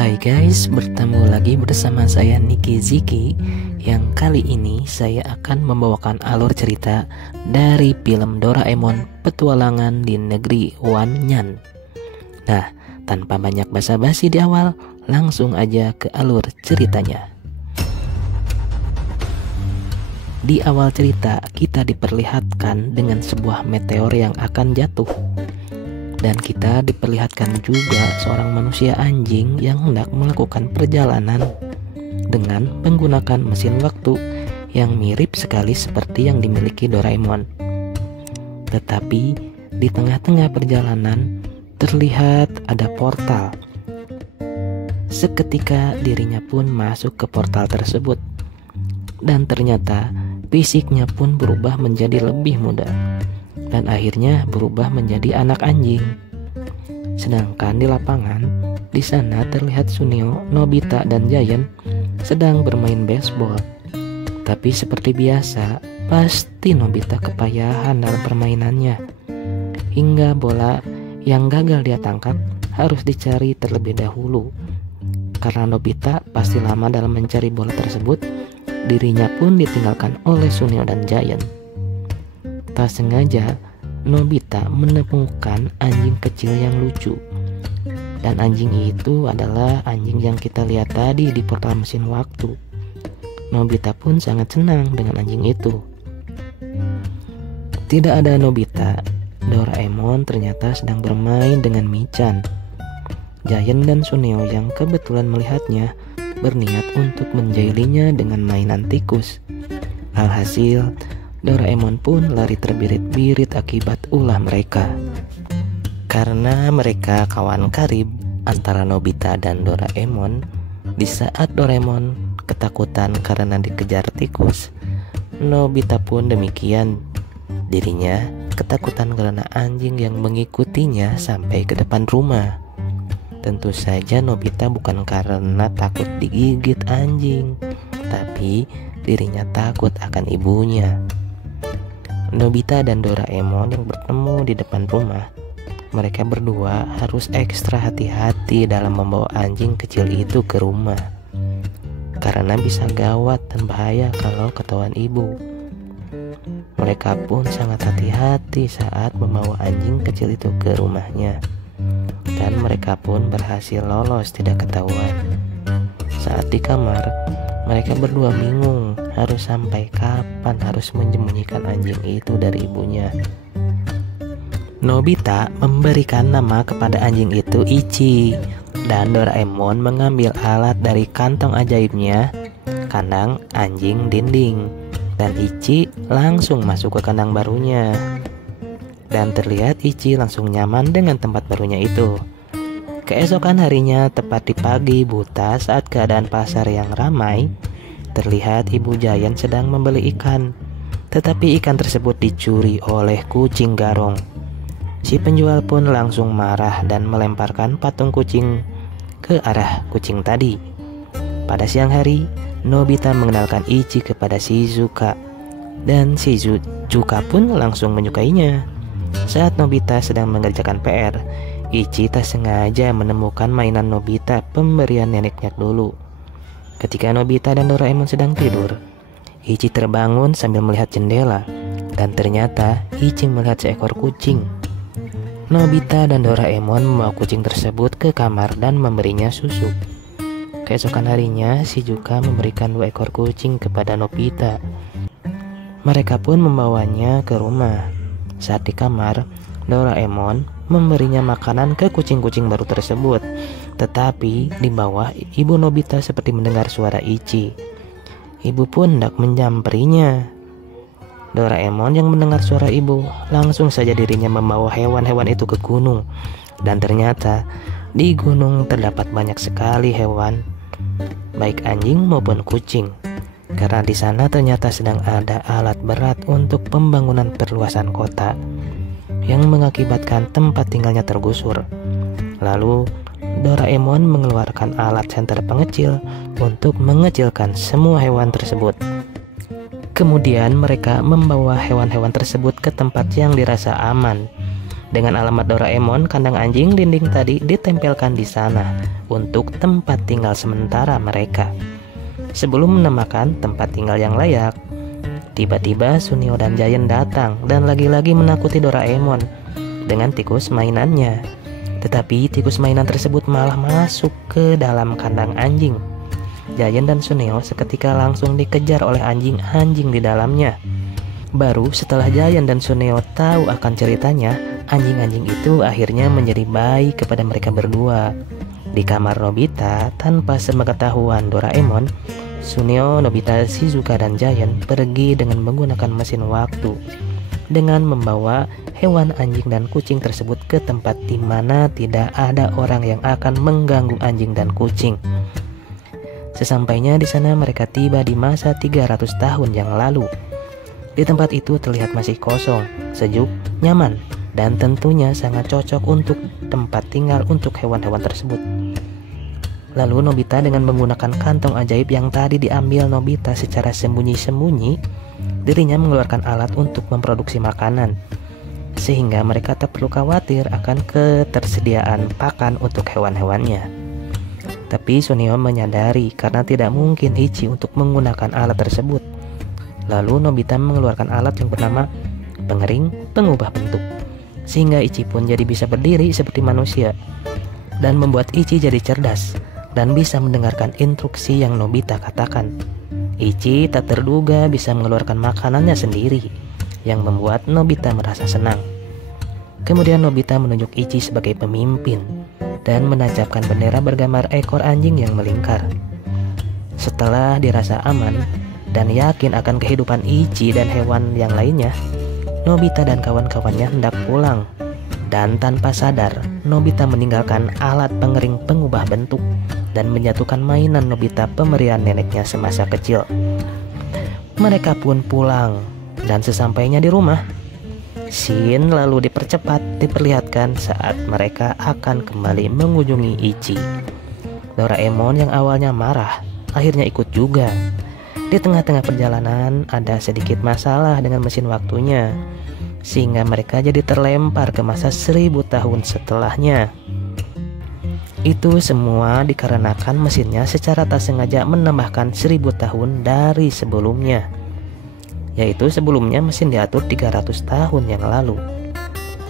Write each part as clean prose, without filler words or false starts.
Hai guys, bertemu lagi bersama saya Niki Ziki. Yang kali ini saya akan membawakan alur cerita dari film Doraemon Petualangan di Negeri Wan Nyan. Nah, tanpa banyak basa-basi di awal, langsung aja ke alur ceritanya. Di awal cerita, kita diperlihatkan dengan sebuah meteor yang akan jatuh. Dan kita diperlihatkan juga seorang manusia anjing yang hendak melakukan perjalanan dengan menggunakan mesin waktu yang mirip sekali seperti yang dimiliki Doraemon. Tetapi di tengah-tengah perjalanan terlihat ada portal. Seketika dirinya pun masuk ke portal tersebut. Dan ternyata fisiknya pun berubah menjadi lebih muda. Dan akhirnya berubah menjadi anak anjing. Sedangkan di lapangan, di sana terlihat Suneo, Nobita, dan Giant sedang bermain baseball. Tapi seperti biasa, pasti Nobita kepayahan dalam permainannya. Hingga bola yang gagal dia tangkap harus dicari terlebih dahulu. Karena Nobita pasti lama dalam mencari bola tersebut, dirinya pun ditinggalkan oleh Suneo dan Giant. Tak sengaja Nobita menemukan anjing kecil yang lucu. Dan anjing itu adalah anjing yang kita lihat tadi di portal mesin waktu. Nobita pun sangat senang dengan anjing itu. Tidak ada Nobita, Doraemon ternyata sedang bermain dengan Michan. Giant dan Suneo yang kebetulan melihatnya berniat untuk menjailinya dengan mainan tikus. Alhasil Doraemon pun lari terbirit-birit akibat ulah mereka. Karena mereka kawan karib antara Nobita dan Doraemon, di saat Doraemon ketakutan karena dikejar tikus, Nobita pun demikian. Dirinya ketakutan karena anjing yang mengikutinya sampai ke depan rumah. Tentu saja Nobita bukan karena takut digigit anjing, tapi dirinya takut akan ibunya. Nobita dan Doraemon yang bertemu di depan rumah. Mereka berdua harus ekstra hati-hati dalam membawa anjing kecil itu ke rumah. Karena bisa gawat dan bahaya kalau ketahuan ibu. Mereka pun sangat hati-hati saat membawa anjing kecil itu ke rumahnya. Dan mereka pun berhasil lolos tidak ketahuan. Saat di kamar, mereka berdua bingung harus sampai kapan harus menyembunyikan anjing itu dari ibunya. Nobita memberikan nama kepada anjing itu Ichi. Dan Doraemon mengambil alat dari kantong ajaibnya, kandang anjing dinding. Dan Ichi langsung masuk ke kandang barunya. Dan terlihat Ichi langsung nyaman dengan tempat barunya itu. Keesokan harinya, tepat di pagi buta saat keadaan pasar yang ramai, terlihat ibu Giant sedang membeli ikan. Tetapi ikan tersebut dicuri oleh kucing garong. Si penjual pun langsung marah dan melemparkan patung kucing ke arah kucing tadi. Pada siang hari, Nobita mengenalkan Ichi kepada Shizuka. Dan Shizuka pun langsung menyukainya. Saat Nobita sedang mengerjakan PR, Ichi tak sengaja menemukan mainan Nobita pemberian neneknya dulu. Ketika Nobita dan Doraemon sedang tidur, Ichi terbangun sambil melihat jendela. Dan ternyata Ichi melihat seekor kucing. Nobita dan Doraemon membawa kucing tersebut ke kamar dan memberinya susu. Keesokan harinya, Shizuka memberikan 2 ekor kucing kepada Nobita. Mereka pun membawanya ke rumah. Saat di kamar, Doraemon memberinya makanan ke kucing-kucing baru tersebut. Tetapi di bawah, ibu Nobita seperti mendengar suara Ichi. Ibu pun hendak menyamperinya. Doraemon yang mendengar suara ibu, langsung saja dirinya membawa hewan-hewan itu ke gunung. Dan ternyata di gunung terdapat banyak sekali hewan, baik anjing maupun kucing. Karena di sana ternyata sedang ada alat berat untuk pembangunan perluasan kota yang mengakibatkan tempat tinggalnya tergusur. Lalu Doraemon mengeluarkan alat senter pengecil untuk mengecilkan semua hewan tersebut. Kemudian mereka membawa hewan-hewan tersebut ke tempat yang dirasa aman. Dengan alamat Doraemon, kandang anjing dinding tadi ditempelkan di sana untuk tempat tinggal sementara mereka. Sebelum menamakan tempat tinggal yang layak, tiba-tiba Suneo dan Giant datang dan lagi-lagi menakuti Doraemon dengan tikus mainannya. Tetapi tikus mainan tersebut malah masuk ke dalam kandang anjing. Giant dan Suneo seketika langsung dikejar oleh anjing-anjing di dalamnya. Baru setelah Giant dan Suneo tahu akan ceritanya, anjing-anjing itu akhirnya menjadi baik kepada mereka berdua. Di kamar Nobita, tanpa sepengetahuan Doraemon, Suneo, Nobita, Shizuka, dan Giant pergi dengan menggunakan mesin waktu dengan membawa hewan anjing dan kucing tersebut ke tempat di mana tidak ada orang yang akan mengganggu anjing dan kucing. Sesampainya di sana, mereka tiba di masa 300 tahun yang lalu. Di tempat itu terlihat masih kosong, sejuk, nyaman, dan tentunya sangat cocok untuk tempat tinggal untuk hewan-hewan tersebut. Lalu Nobita dengan menggunakan kantong ajaib yang tadi diambil Nobita secara sembunyi-sembunyi, dirinya mengeluarkan alat untuk memproduksi makanan, sehingga mereka tak perlu khawatir akan ketersediaan pakan untuk hewan-hewannya. Tapi Suneo menyadari karena tidak mungkin Ichi untuk menggunakan alat tersebut. Lalu Nobita mengeluarkan alat yang bernama pengering pengubah bentuk, sehingga Ichi pun jadi bisa berdiri seperti manusia, dan membuat Ichi jadi cerdas dan bisa mendengarkan instruksi yang Nobita katakan. Ichi tak terduga bisa mengeluarkan makanannya sendiri, yang membuat Nobita merasa senang. Kemudian Nobita menunjuk Ichi sebagai pemimpin dan menancapkan bendera bergambar ekor anjing yang melingkar. Setelah dirasa aman dan yakin akan kehidupan Ichi dan hewan yang lainnya, Nobita dan kawan-kawannya hendak pulang. Dan tanpa sadar, Nobita meninggalkan alat pengering pengubah bentuk dan menjatuhkan mainan Nobita pemberian neneknya semasa kecil. Mereka pun pulang, dan sesampainya di rumah, scene lalu diperlihatkan saat mereka akan kembali mengunjungi Ichi. Doraemon yang awalnya marah, akhirnya ikut juga. Di tengah-tengah perjalanan ada sedikit masalah dengan mesin waktunya, sehingga mereka jadi terlempar ke masa 1000 tahun setelahnya. Itu semua dikarenakan mesinnya secara tak sengaja menambahkan 1000 tahun dari sebelumnya, yaitu sebelumnya mesin diatur 300 tahun yang lalu.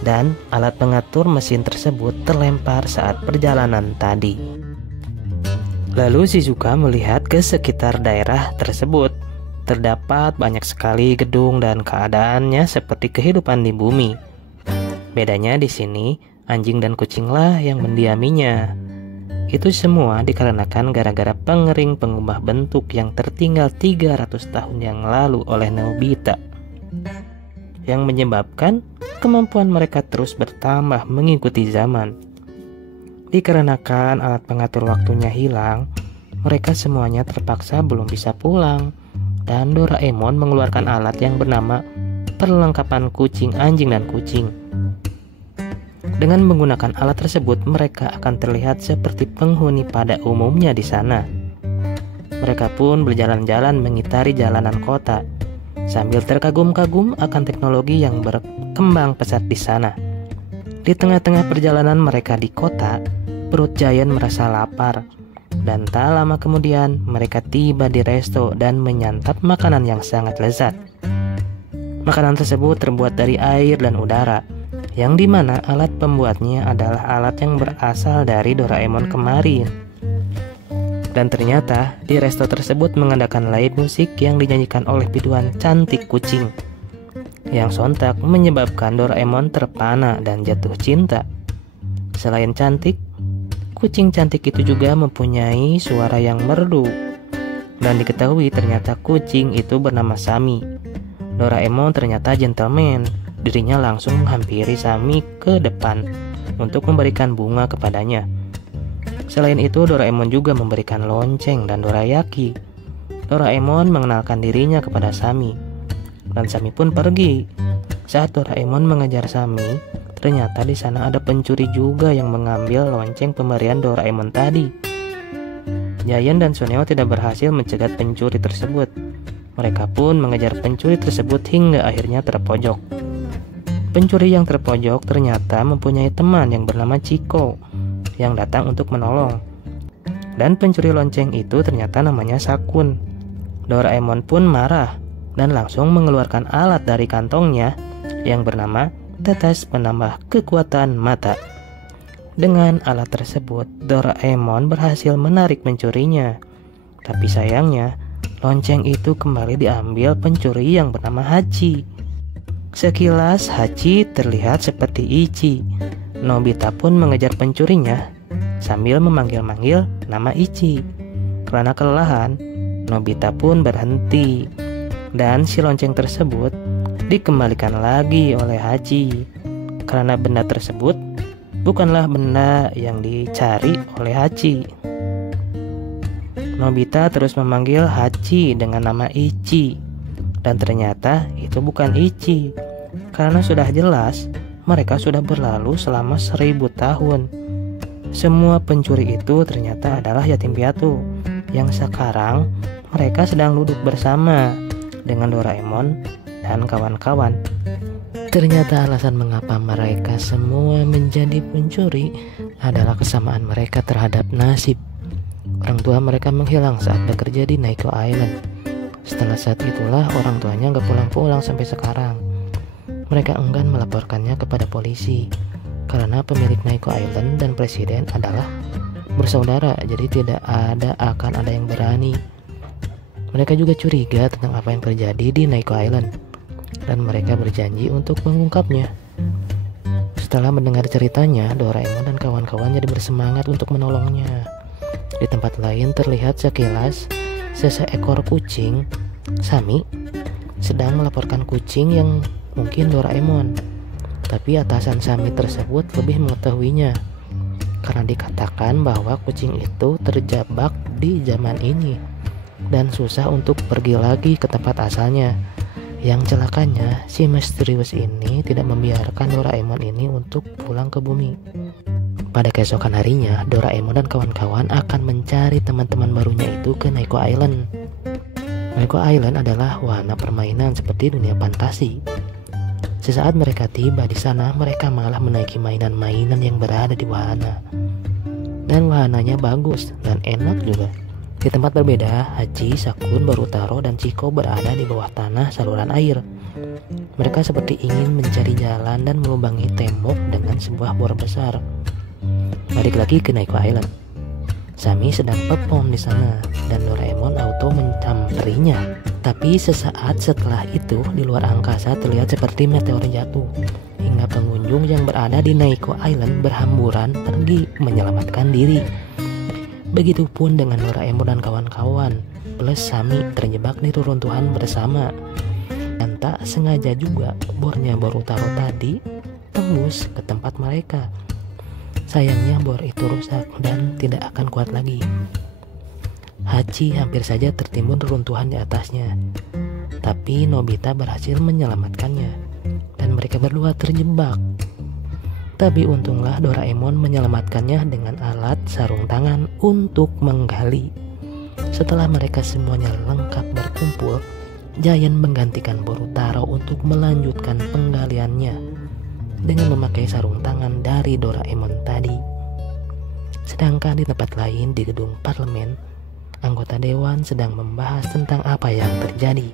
Dan alat pengatur mesin tersebut terlempar saat perjalanan tadi. Lalu Shizuka melihat ke sekitar daerah tersebut. Terdapat banyak sekali gedung dan keadaannya seperti kehidupan di bumi. Bedanya di sini, anjing dan kucinglah yang mendiaminya. Itu semua dikarenakan gara-gara pengering pengubah bentuk yang tertinggal 300 tahun yang lalu oleh Nobita, yang menyebabkan kemampuan mereka terus bertambah mengikuti zaman. Dikarenakan alat pengatur waktunya hilang, mereka semuanya terpaksa belum bisa pulang, dan Doraemon mengeluarkan alat yang bernama perlengkapan kucing, anjing, dan kucing. Dengan menggunakan alat tersebut, mereka akan terlihat seperti penghuni pada umumnya di sana. Mereka pun berjalan-jalan mengitari jalanan kota, sambil terkagum-kagum akan teknologi yang berkembang pesat di sana. Di tengah-tengah perjalanan mereka di kota, perut Giant merasa lapar, dan tak lama kemudian mereka tiba di resto dan menyantap makanan yang sangat lezat. Makanan tersebut terbuat dari air dan udara, yang dimana alat pembuatnya adalah alat yang berasal dari Doraemon kemarin. Dan ternyata di resto tersebut mengadakan live musik yang dinyanyikan oleh biduan cantik kucing, yang sontak menyebabkan Doraemon terpana dan jatuh cinta. Selain cantik, kucing cantik itu juga mempunyai suara yang merdu. Dan diketahui ternyata kucing itu bernama Sami. Doraemon ternyata gentleman. Dirinya langsung menghampiri Sami ke depan untuk memberikan bunga kepadanya. Selain itu, Doraemon juga memberikan lonceng dan dorayaki. Doraemon mengenalkan dirinya kepada Sami, dan Sami pun pergi. Saat Doraemon mengejar Sami, ternyata di sana ada pencuri juga yang mengambil lonceng pemberian Doraemon tadi. Giant dan Suneo tidak berhasil mencegat pencuri tersebut. Mereka pun mengejar pencuri tersebut hingga akhirnya terpojok. Pencuri yang terpojok ternyata mempunyai teman yang bernama Chiko yang datang untuk menolong. Dan pencuri lonceng itu ternyata namanya Sakun. Doraemon pun marah dan langsung mengeluarkan alat dari kantongnya yang bernama tetes penambah kekuatan mata. Dengan alat tersebut, Doraemon berhasil menarik pencurinya. Tapi sayangnya, lonceng itu kembali diambil pencuri yang bernama Hachi. Sekilas Hachi terlihat seperti Ichi. Nobita pun mengejar pencurinya sambil memanggil-manggil nama Ichi. Karena kelelahan, Nobita pun berhenti. Dan si lonceng tersebut dikembalikan lagi oleh Hachi. Karena benda tersebut bukanlah benda yang dicari oleh Hachi. Nobita terus memanggil Hachi dengan nama Ichi. Dan ternyata itu bukan Ichi. Karena sudah jelas mereka sudah berlalu selama 1000 tahun. Semua pencuri itu ternyata adalah yatim piatu yang sekarang mereka sedang duduk bersama dengan Doraemon dan kawan-kawan. Ternyata alasan mengapa mereka semua menjadi pencuri adalah kesamaan mereka terhadap nasib. Orang tua mereka menghilang saat bekerja di Naiko Island. Setelah saat itulah orang tuanya gak pulang-pulang sampai sekarang. Mereka enggan melaporkannya kepada polisi karena pemilik Naiko Island dan presiden adalah bersaudara, jadi tidak akan ada yang berani. Mereka juga curiga tentang apa yang terjadi di Naiko Island, dan mereka berjanji untuk mengungkapnya. Setelah mendengar ceritanya, Doraemon dan kawan-kawan jadi bersemangat untuk menolongnya. Di tempat lain terlihat sekilas seekor kucing, Sami, sedang melaporkan kucing yang mungkin Doraemon. Tapi atasan Sami tersebut lebih mengetahuinya, karena dikatakan bahwa kucing itu terjebak di zaman ini dan susah untuk pergi lagi ke tempat asalnya. Yang celakanya, si misterius ini tidak membiarkan Doraemon ini untuk pulang ke bumi. Pada keesokan harinya, Doraemon dan kawan-kawan akan mencari teman-teman barunya itu ke Naiko Island. Naiko Island adalah wahana permainan seperti dunia fantasi. Sesaat mereka tiba di sana, mereka malah menaiki mainan-mainan yang berada di wahana. Dan wahananya bagus dan enak juga. Di tempat berbeda, Hachi, Sakun, Borutaro, dan Chiko berada di bawah tanah saluran air. Mereka seperti ingin mencari jalan dan melubangi tembok dengan sebuah bor besar. Balik lagi ke Naiko Island. Sami sedang perform di sana dan Doraemon auto mencampurinya. Tapi sesaat setelah itu, di luar angkasa terlihat seperti meteor jatuh, hingga pengunjung yang berada di Naiko Island berhamburan pergi menyelamatkan diri. Begitupun dengan Doraemon dan kawan-kawan, plus Sami terjebak di reruntuhan bersama. Dan tak sengaja juga bornya Borutaro tadi tembus ke tempat mereka. Sayangnya bor itu rusak dan tidak akan kuat lagi. Hachi hampir saja tertimbun reruntuhan di atasnya. Tapi Nobita berhasil menyelamatkannya dan mereka berdua terjebak. Tapi untunglah Doraemon menyelamatkannya dengan alat sarung tangan untuk menggali. Setelah mereka semuanya lengkap berkumpul, Giant menggantikan Borutaro untuk melanjutkan penggaliannya dengan memakai sarung tangan dari Doraemon tadi. Sedangkan di tempat lain di gedung parlemen, anggota dewan sedang membahas tentang apa yang terjadi.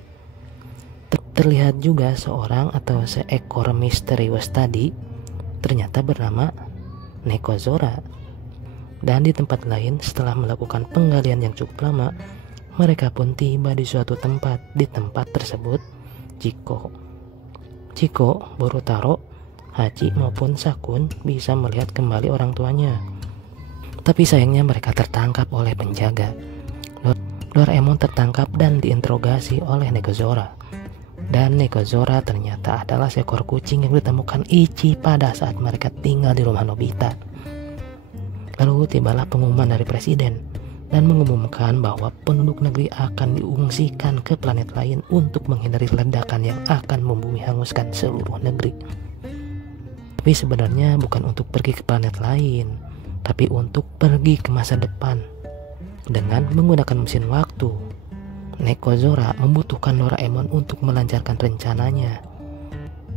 Terlihat juga seekor misterius tadi ternyata bernama Nekozora. Dan di tempat lain, setelah melakukan penggalian yang cukup lama, mereka pun tiba di suatu tempat. Di tempat tersebut, Chiko, Borutaro, Hachi maupun Sakun bisa melihat kembali orang tuanya. Tapi sayangnya mereka tertangkap oleh penjaga. Doraemon tertangkap dan diinterogasi oleh Nekozora. Dan Nekozora ternyata adalah seekor kucing yang ditemukan Ichi pada saat mereka tinggal di rumah Nobita. Lalu tibalah pengumuman dari presiden dan mengumumkan bahwa penduduk negeri akan diungsikan ke planet lain untuk menghindari ledakan yang akan membumi hanguskan seluruh negeri. Tapi sebenarnya bukan untuk pergi ke planet lain, tapi untuk pergi ke masa depan dengan menggunakan mesin waktu. Nekozora membutuhkan Doraemon untuk melancarkan rencananya.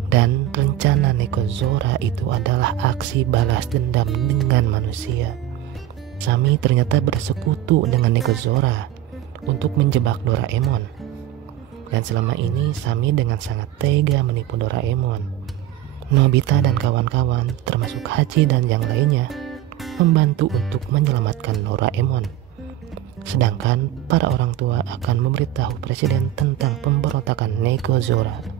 Dan rencana Nekozora itu adalah aksi balas dendam dengan manusia. Sami ternyata bersekutu dengan Nekozora untuk menjebak Doraemon. Dan selama ini Sami dengan sangat tega menipu Doraemon. Nobita dan kawan-kawan, termasuk Hachi dan yang lainnya, membantu untuk menyelamatkan Doraemon. Sedangkan para orang tua akan memberitahu presiden tentang pemberontakan Nekozora.